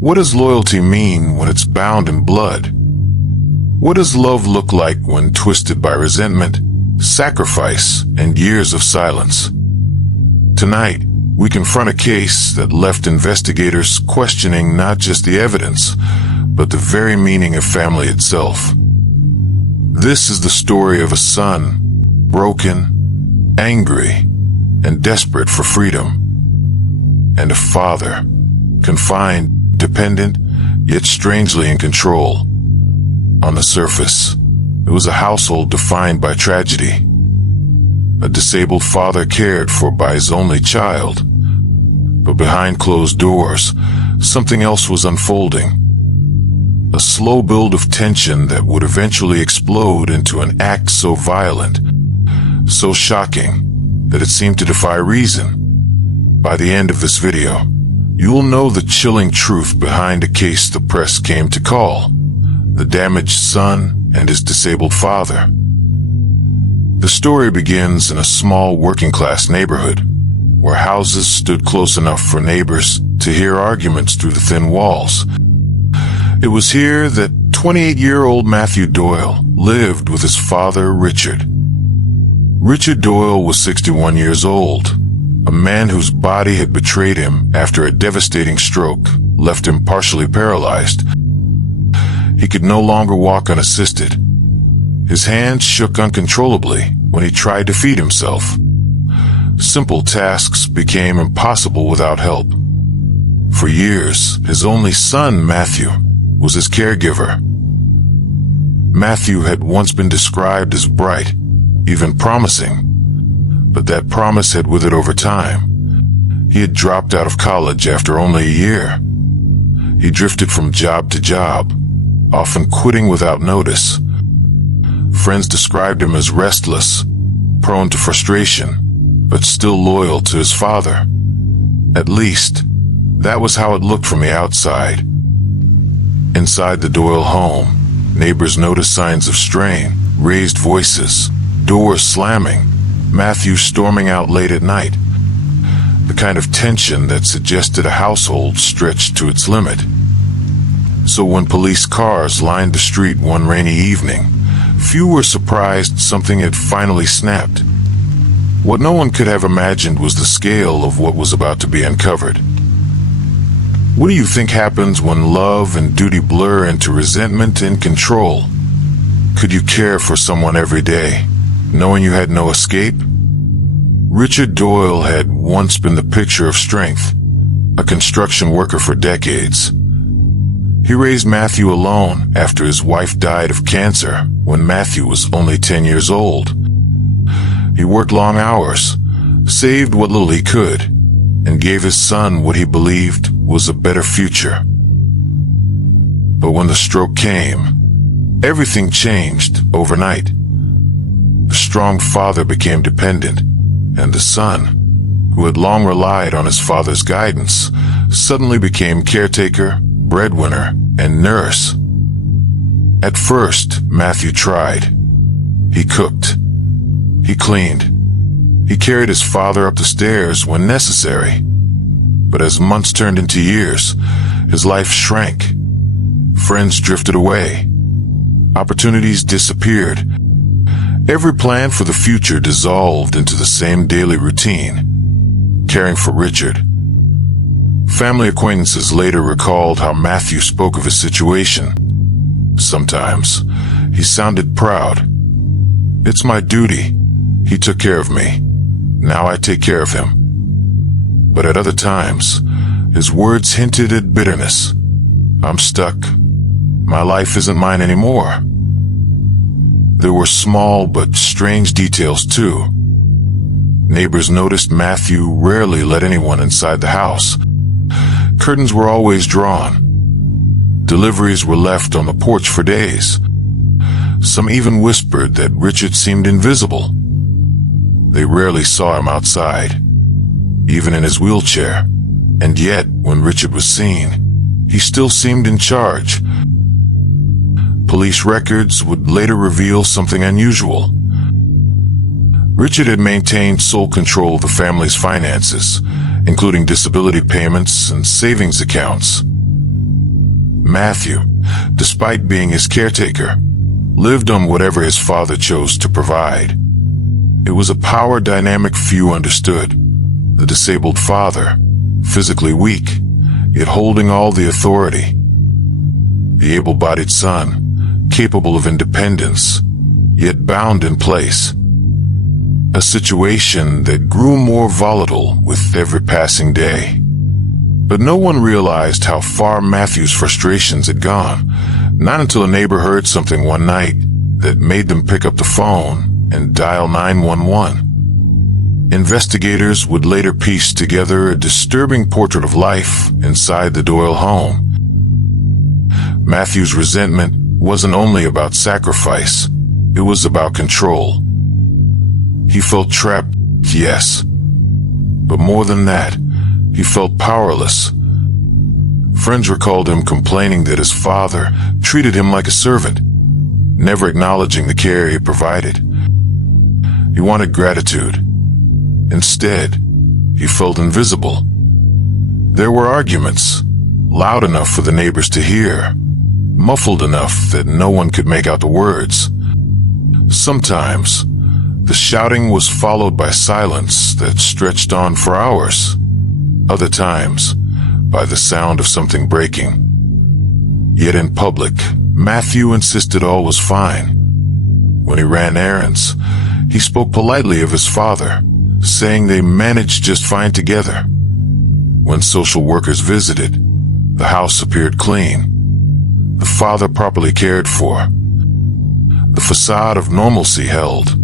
What does loyalty mean when it's bound in blood? What does love look like when twisted by resentment, sacrifice, and years of silence? Tonight, we confront a case that left investigators questioning not just the evidence, but the very meaning of family itself. This is the story of a son, broken, angry, and desperate for freedom, and a father, confined, dependent, yet strangely in control. On the surface, it was a household defined by tragedy. A disabled father cared for by his only child. But behind closed doors, something else was unfolding. A slow build of tension that would eventually explode into an act so violent, so shocking, that it seemed to defy reason. By the end of this video, you will know the chilling truth behind a case the press came to call the damaged son and his disabled father. The story begins in a small working-class neighborhood, where houses stood close enough for neighbors to hear arguments through the thin walls. It was here that 28-year-old Matthew Doyle lived with his father, Richard. Richard Doyle was 61 years old, a man whose body had betrayed him after a devastating stroke left him partially paralyzed. He could no longer walk unassisted. His hands shook uncontrollably when he tried to feed himself. Simple tasks became impossible without help. For years, his only son, Matthew, was his caregiver. Matthew had once been described as bright, even promising, but that promise had withered over time. He had dropped out of college after only a year. He drifted from job to job, often quitting without notice. Friends described him as restless, prone to frustration, but still loyal to his father. At least, that was how it looked from the outside. Inside the Doyle home, neighbors noticed signs of strain, raised voices, doors slamming, Matthew storming out late at night. The kind of tension that suggested a household stretched to its limit. So when police cars lined the street one rainy evening, few were surprised something had finally snapped. What no one could have imagined was the scale of what was about to be uncovered. What do you think happens when love and duty blur into resentment and control? Could you care for someone every day, knowing you had no escape? Richard Doyle had once been the picture of strength, a construction worker for decades. He raised Matthew alone after his wife died of cancer when Matthew was only 10 years old. He worked long hours, saved what little he could, and gave his son what he believed was a better future. But when the stroke came, everything changed overnight. The strong father became dependent, and the son, who had long relied on his father's guidance, suddenly became caretaker, breadwinner, and nurse. At first, Matthew tried. He cooked. He cleaned. He carried his father up the stairs when necessary. But as months turned into years, his life shrank. Friends drifted away. Opportunities disappeared. Every plan for the future dissolved into the same daily routine, caring for Richard. Family acquaintances later recalled how Matthew spoke of his situation. Sometimes, he sounded proud. "It's my duty. He took care of me. Now I take care of him." But at other times, his words hinted at bitterness. "I'm stuck. My life isn't mine anymore." There were small but strange details too. Neighbors noticed Matthew rarely let anyone inside the house. Curtains were always drawn. Deliveries were left on the porch for days. Some even whispered that Richard seemed invisible. They rarely saw him outside, even in his wheelchair. And yet, when Richard was seen, he still seemed in charge. Police records would later reveal something unusual. Richard had maintained sole control of the family's finances, including disability payments and savings accounts. Matthew, despite being his caretaker, lived on whatever his father chose to provide. It was a power dynamic few understood. The disabled father, physically weak, yet holding all the authority. The able-bodied son, capable of independence, yet bound in place. A situation that grew more volatile with every passing day. But no one realized how far Matthew's frustrations had gone, not until a neighbor heard something one night that made them pick up the phone and dial 911. Investigators would later piece together a disturbing portrait of life inside the Doyle home. Matthew's resentment wasn't only about sacrifice, it was about control. He felt trapped, yes. But more than that, he felt powerless. Friends recalled him complaining that his father treated him like a servant, never acknowledging the care he provided. He wanted gratitude. Instead, he felt invisible. There were arguments, loud enough for the neighbors to hear, muffled enough that no one could make out the words. Sometimes, the shouting was followed by silence that stretched on for hours. Other times, by the sound of something breaking. Yet in public, Matthew insisted all was fine. When he ran errands, he spoke politely of his father, saying they managed just fine together. When social workers visited, the house appeared clean. The father properly cared for. The facade of normalcy held,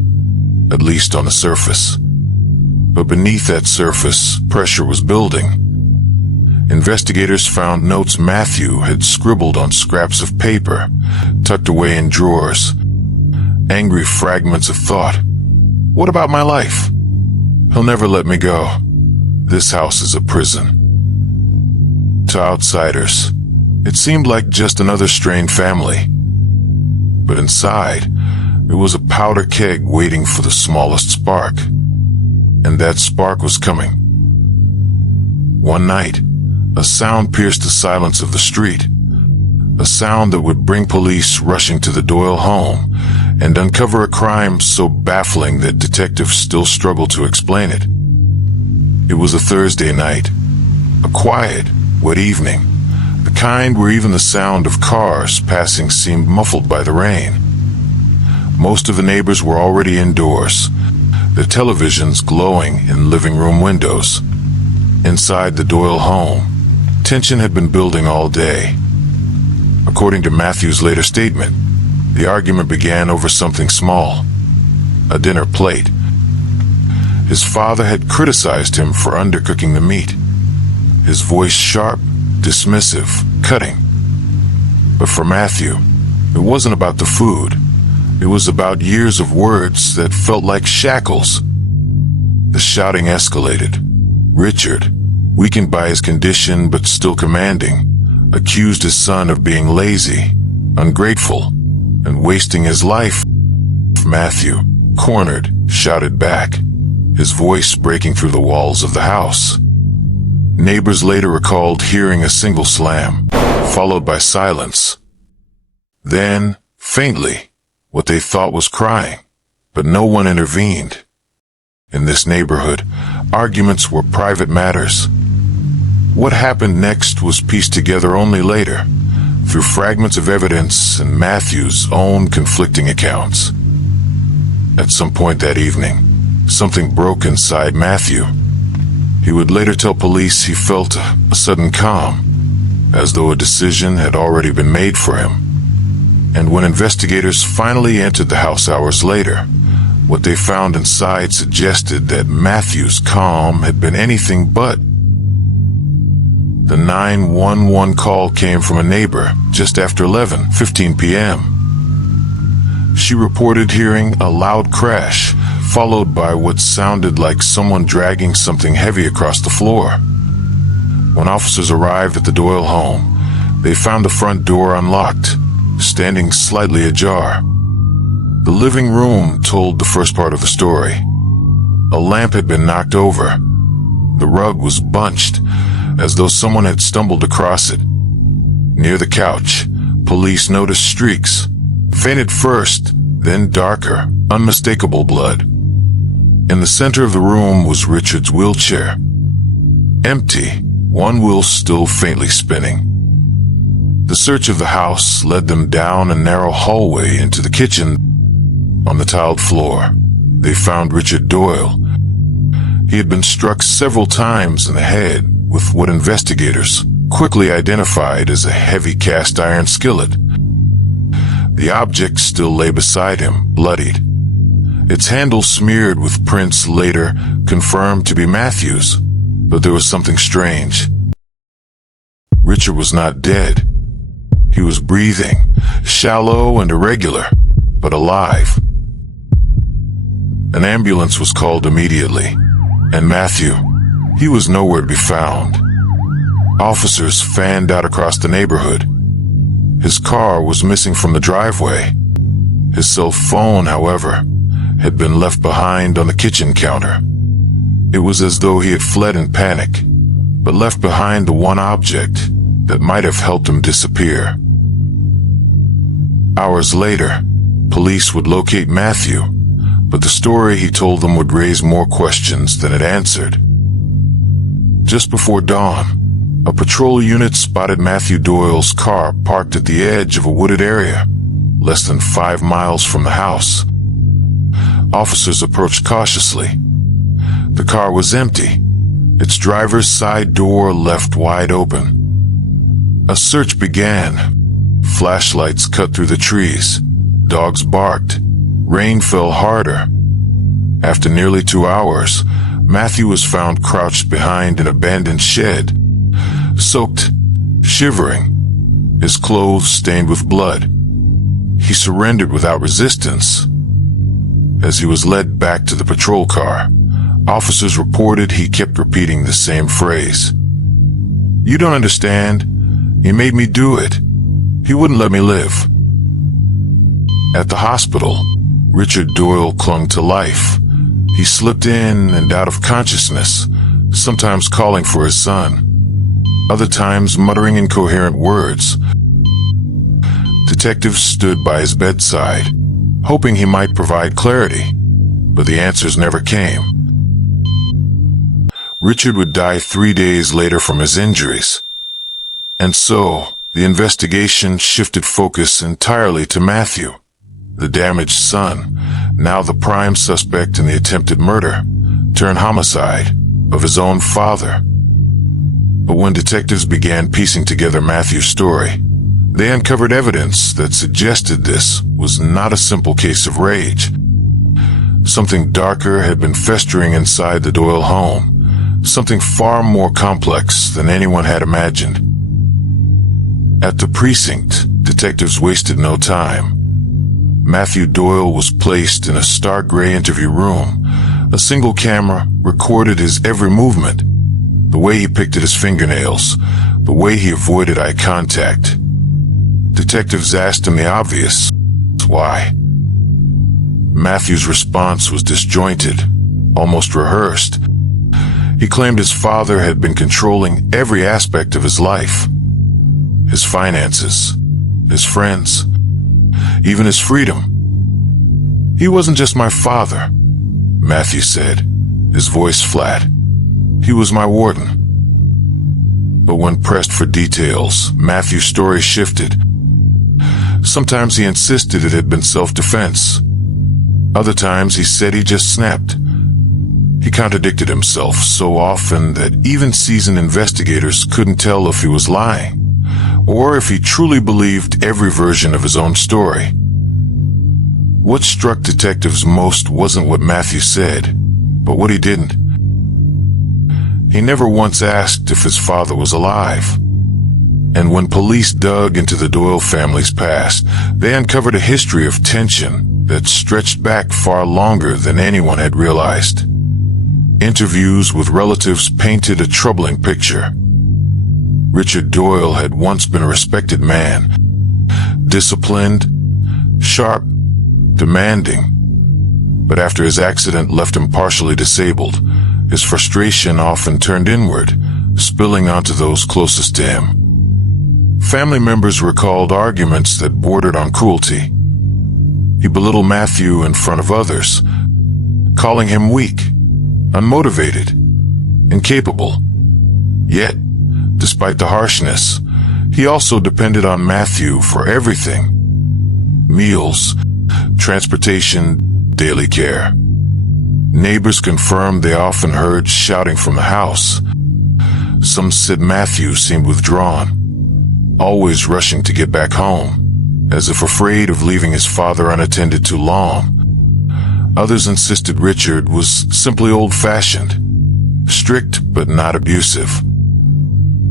at least on the surface. But beneath that surface, pressure was building. Investigators found notes Matthew had scribbled on scraps of paper, tucked away in drawers. Angry fragments of thought. What about my life? He'll never let me go. This house is a prison. To outsiders, it seemed like just another strained family. But inside, it was a powder keg waiting for the smallest spark. And that spark was coming. One night, a sound pierced the silence of the street. A sound that would bring police rushing to the Doyle home and uncover a crime so baffling that detectives still struggle to explain it. It was a Thursday night, a quiet, wet evening, the kind where even the sound of cars passing seemed muffled by the rain. Most of the neighbors were already indoors, their televisions glowing in living room windows. Inside the Doyle home, tension had been building all day. According to Matthew's later statement, the argument began over something small, a dinner plate. His father had criticized him for undercooking the meat, his voice sharp, dismissive, cutting. But for Matthew, it wasn't about the food. It was about years of words that felt like shackles. The shouting escalated. Richard, weakened by his condition but still commanding, accused his son of being lazy, ungrateful, and wasting his life. Matthew, cornered, shouted back, his voice breaking through the walls of the house. Neighbors later recalled hearing a single slam, followed by silence. Then, faintly, what they thought was crying, but no one intervened. In this neighborhood, arguments were private matters. What happened next was pieced together only later, through fragments of evidence and Matthew's own conflicting accounts. At some point that evening, something broke inside Matthew. He would later tell police he felt a sudden calm, as though a decision had already been made for him. And when investigators finally entered the house hours later, what they found inside suggested that Matthew's calm had been anything but. The 911 call came from a neighbor just after 11:15 p.m. She reported hearing a loud crash, followed by what sounded like someone dragging something heavy across the floor. When officers arrived at the Doyle home, they found the front door unlocked, standing slightly ajar. The living room told the first part of the story. A lamp had been knocked over. The rug was bunched, as though someone had stumbled across it. Near the couch, police noticed streaks, faint at first, then darker, unmistakable blood. In the center of the room was Richard's wheelchair. Empty, one wheel still faintly spinning. The search of the house led them down a narrow hallway into the kitchen. On the tiled floor, they found Richard Doyle. He had been struck several times in the head with what investigators quickly identified as a heavy cast iron skillet. The object still lay beside him, bloodied. Its handle smeared with prints later confirmed to be Matthew's, but there was something strange. Richard was not dead. He was breathing, shallow and irregular, but alive. An ambulance was called immediately, and Matthew, he was nowhere to be found. Officers fanned out across the neighborhood. His car was missing from the driveway. His cell phone, however, had been left behind on the kitchen counter. It was as though he had fled in panic, but left behind the one object that might have helped him disappear. Hours later, police would locate Matthew, but the story he told them would raise more questions than it answered. Just before dawn, a patrol unit spotted Matthew Doyle's car parked at the edge of a wooded area, less than 5 miles from the house. Officers approached cautiously. The car was empty, its driver's side door left wide open. A search began. Flashlights cut through the trees. Dogs barked. Rain fell harder. After nearly 2 hours, Matthew was found crouched behind an abandoned shed, soaked, shivering, his clothes stained with blood. He surrendered without resistance. As he was led back to the patrol car, officers reported he kept repeating the same phrase. "You don't understand. He made me do it. He wouldn't let me live." At the hospital, Richard Doyle clung to life. He slipped in and out of consciousness, sometimes calling for his son, other times muttering incoherent words. Detectives stood by his bedside, hoping he might provide clarity, but the answers never came. Richard would die 3 days later from his injuries. And so, the investigation shifted focus entirely to Matthew, the damaged son, now the prime suspect in the attempted murder, turned homicide, of his own father. But when detectives began piecing together Matthew's story, they uncovered evidence that suggested this was not a simple case of rage. Something darker had been festering inside the Doyle home, something far more complex than anyone had imagined. At the precinct, detectives wasted no time. Matthew Doyle was placed in a stark gray interview room. A single camera recorded his every movement, the way he picked at his fingernails, the way he avoided eye contact. Detectives asked him the obvious, why? Matthew's response was disjointed, almost rehearsed. He claimed his father had been controlling every aspect of his life. His finances, his friends, even his freedom. "He wasn't just my father," Matthew said, his voice flat. "He was my warden." But when pressed for details, Matthew's story shifted. Sometimes he insisted it had been self-defense. Other times he said he just snapped. He contradicted himself so often that even seasoned investigators couldn't tell if he was lying, or if he truly believed every version of his own story. What struck detectives most wasn't what Matthew said, but what he didn't. He never once asked if his father was alive. And when police dug into the Doyle family's past, they uncovered a history of tension that stretched back far longer than anyone had realized. Interviews with relatives painted a troubling picture. Richard Doyle had once been a respected man, disciplined, sharp, demanding. But after his accident left him partially disabled, his frustration often turned inward, spilling onto those closest to him. Family members recalled arguments that bordered on cruelty. He belittled Matthew in front of others, calling him weak, unmotivated, incapable. Yet, despite the harshness, he also depended on Matthew for everything: meals, transportation, daily care. Neighbors confirmed they often heard shouting from the house. Some said Matthew seemed withdrawn, always rushing to get back home, as if afraid of leaving his father unattended too long. Others insisted Richard was simply old-fashioned, strict but not abusive.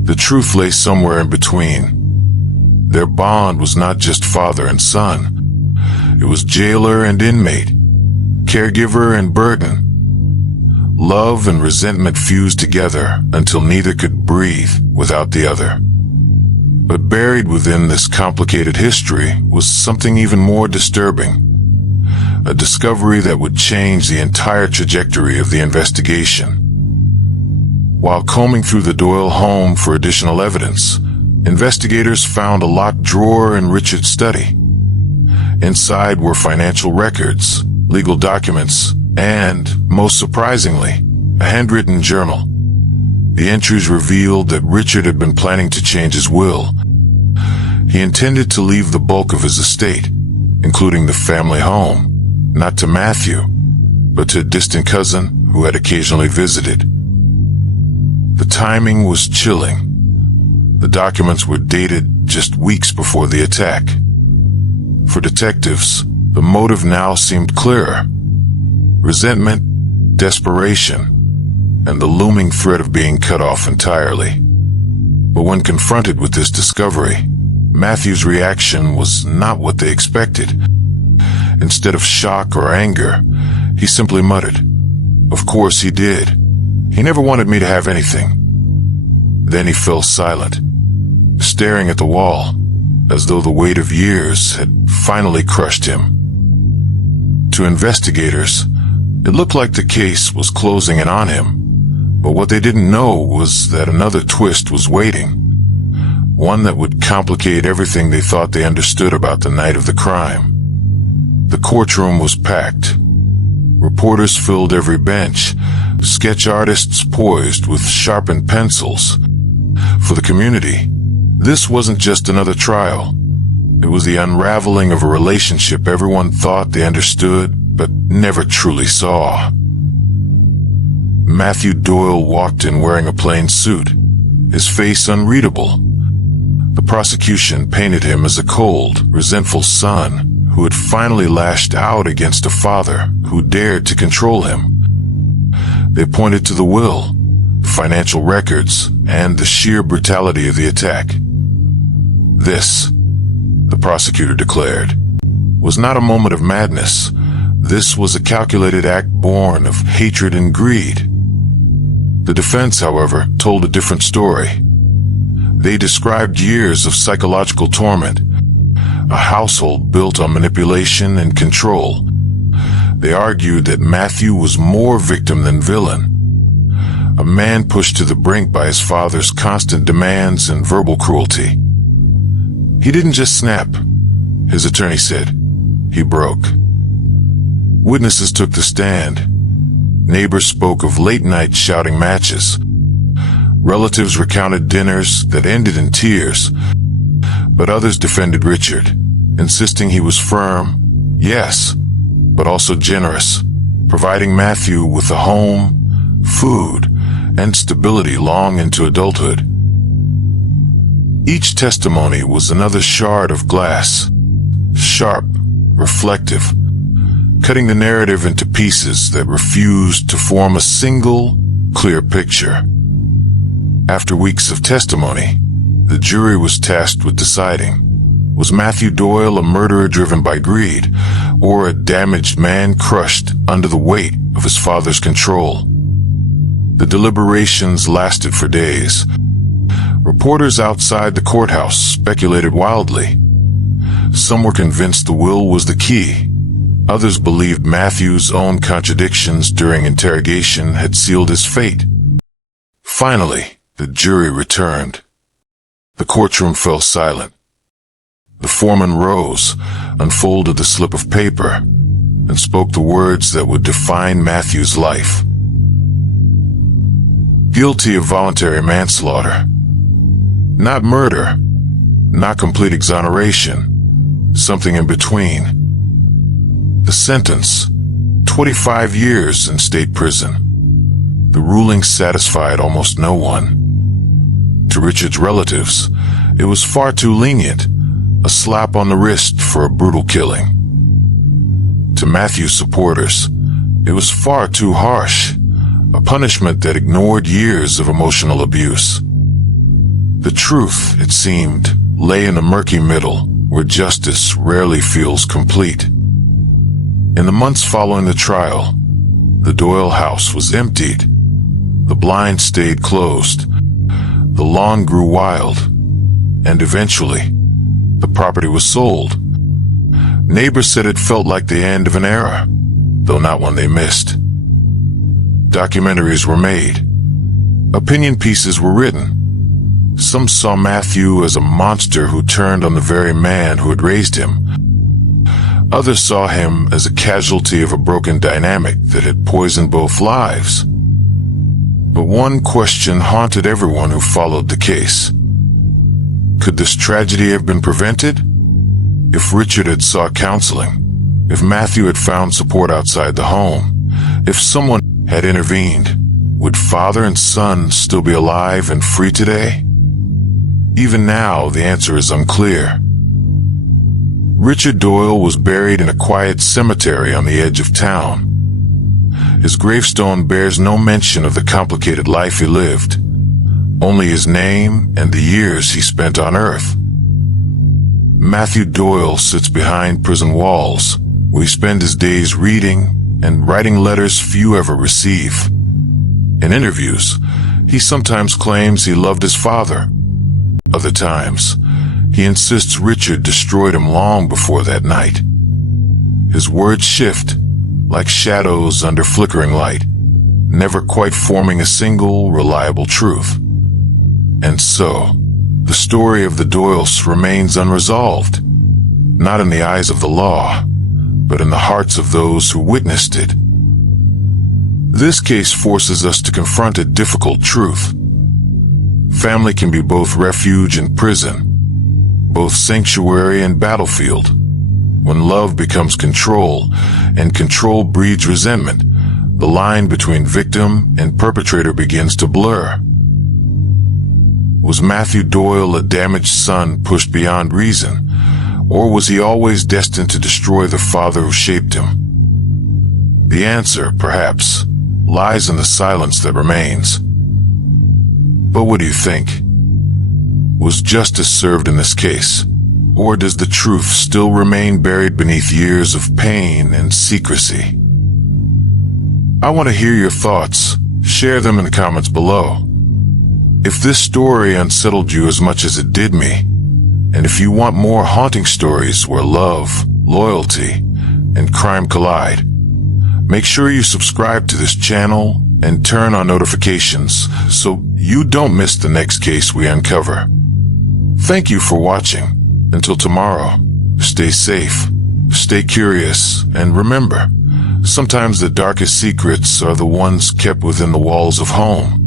The truth lay somewhere in between. Their bond was not just father and son. It was jailer and inmate, caregiver and burden. Love and resentment fused together until neither could breathe without the other. But buried within this complicated history was something even more disturbing. A discovery that would change the entire trajectory of the investigation. While combing through the Doyle home for additional evidence, investigators found a locked drawer in Richard's study. Inside were financial records, legal documents, and, most surprisingly, a handwritten journal. The entries revealed that Richard had been planning to change his will. He intended to leave the bulk of his estate, including the family home, not to Matthew, but to a distant cousin who had occasionally visited. The timing was chilling. The documents were dated just weeks before the attack. For detectives, the motive now seemed clearer: resentment, desperation, and the looming threat of being cut off entirely. But when confronted with this discovery, Matthew's reaction was not what they expected. Instead of shock or anger, he simply muttered, "Of course he did. He never wanted me to have anything." Then he fell silent, staring at the wall, as though the weight of years had finally crushed him. To investigators, it looked like the case was closing in on him, but what they didn't know was that another twist was waiting, one that would complicate everything they thought they understood about the night of the crime. The courtroom was packed. Reporters filled every bench, sketch artists poised with sharpened pencils. For the community, this wasn't just another trial. It was the unraveling of a relationship everyone thought they understood, but never truly saw. Matthew Doyle walked in wearing a plain suit, his face unreadable. The prosecution painted him as a cold, resentful son who had finally lashed out against a father who dared to control him. They pointed to the will, financial records, and the sheer brutality of the attack. This, the prosecutor declared, was not a moment of madness. This was a calculated act born of hatred and greed. The defense, however, told a different story. They described years of psychological torment, a household built on manipulation and control. They argued that Matthew was more victim than villain, a man pushed to the brink by his father's constant demands and verbal cruelty. He didn't just snap, his attorney said. He broke. Witnesses took the stand. Neighbors spoke of late-night shouting matches. Relatives recounted dinners that ended in tears. But others defended Richard, insisting he was firm, yes, but also generous, providing Matthew with a home, food, and stability long into adulthood. Each testimony was another shard of glass, sharp, reflective, cutting the narrative into pieces that refused to form a single, clear picture. After weeks of testimony, the jury was tasked with deciding, was Matthew Doyle a murderer driven by greed, or a damaged man crushed under the weight of his father's control? The deliberations lasted for days. Reporters outside the courthouse speculated wildly. Some were convinced the will was the key. Others believed Matthew's own contradictions during interrogation had sealed his fate. Finally, the jury returned. The courtroom fell silent. The foreman rose, unfolded the slip of paper, and spoke the words that would define Matthew's life. Guilty of voluntary manslaughter. Not murder, not complete exoneration, something in between. The sentence, 25 years in state prison. The ruling satisfied almost no one. To Richard's relatives, it was far too lenient, a slap on the wrist for a brutal killing. To Matthew's supporters, it was far too harsh, a punishment that ignored years of emotional abuse. The truth, it seemed, lay in the murky middle, where justice rarely feels complete. In the months following the trial, the Doyle house was emptied. The blinds stayed closed. The lawn grew wild. And eventually, the property was sold. Neighbors said it felt like the end of an era, though not one they missed. Documentaries were made. Opinion pieces were written. Some saw Matthew as a monster who turned on the very man who had raised him. Others saw him as a casualty of a broken dynamic that had poisoned both lives. But one question haunted everyone who followed the case. Could this tragedy have been prevented? If Richard had sought counseling, if Matthew had found support outside the home, if someone had intervened, would father and son still be alive and free today? Even now, the answer is unclear. Richard Doyle was buried in a quiet cemetery on the edge of town. His gravestone bears no mention of the complicated life he lived, only his name and the years he spent on Earth. Matthew Doyle sits behind prison walls, where he spent his days reading and writing letters few ever receive. In interviews, he sometimes claims he loved his father. Other times, he insists Richard destroyed him long before that night. His words shift, like shadows under flickering light, never quite forming a single, reliable truth. And so, the story of the Doyles remains unresolved, not in the eyes of the law, but in the hearts of those who witnessed it. This case forces us to confront a difficult truth. Family can be both refuge and prison, both sanctuary and battlefield. When love becomes control, and control breeds resentment, the line between victim and perpetrator begins to blur. Was Matthew Doyle a damaged son pushed beyond reason, or was he always destined to destroy the father who shaped him? The answer, perhaps, lies in the silence that remains. But what do you think? Was justice served in this case? Or does the truth still remain buried beneath years of pain and secrecy? I want to hear your thoughts. Share them in the comments below. If this story unsettled you as much as it did me, and if you want more haunting stories where love, loyalty, and crime collide, make sure you subscribe to this channel and turn on notifications so you don't miss the next case we uncover. Thank you for watching. Until tomorrow, stay safe, stay curious, and remember, sometimes the darkest secrets are the ones kept within the walls of home.